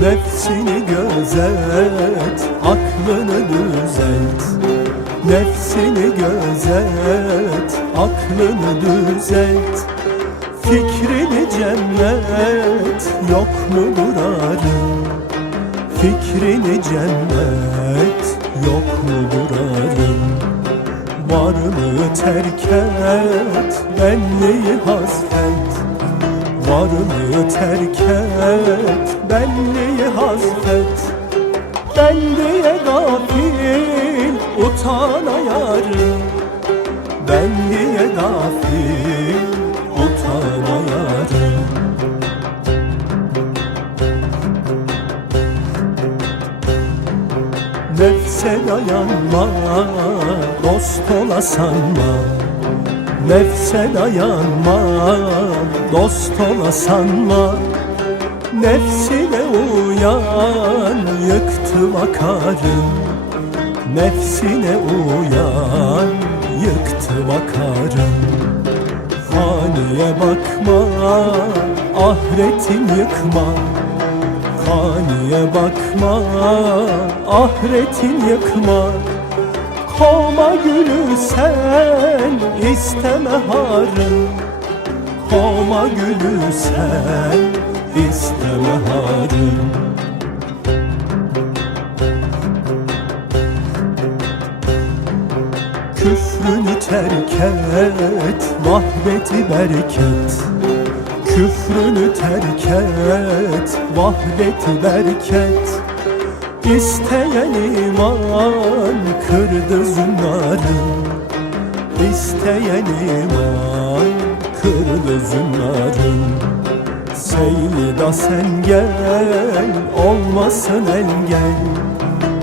Nefsini gözet, aklını düzelt. Nefsini gözet, aklını düzelt. Fikrini cennet, yok mu durarın Fikrini cennet, yok mu durarın Var mı terk et, benliği hasret Var mı terk et, benliği hasret. Ben diye gafil, utana yarım Ben diye gafil, utana yarım Nefse dayanma, dost ola sanma Nefse dayanma, dost ola sanma Nefsine uyan, yıktı vakarın Nefsine uyan, yıktı vakarın Faniye bakma, ahretin yıkma. Faniye bakma, ahretin yıkma. Koma gülü sen, isteme harın Koma gülü sen, isteme harın Küfrünü terk et, vahdeti bereket Küfrünü terk et, vahdeti bereket İsteyen iman kırdı zünların İsteyen iman kırdı Seyda sen gel, olmasın engel.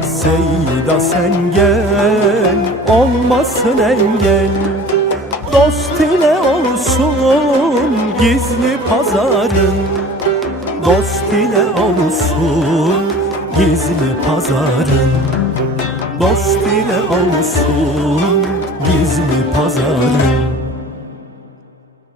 Seyda sen gel, olmasın engel. Dost ile olsun gizli pazarın. Dost ile olsun gizli pazarın. Dost ile olsun gizli pazarın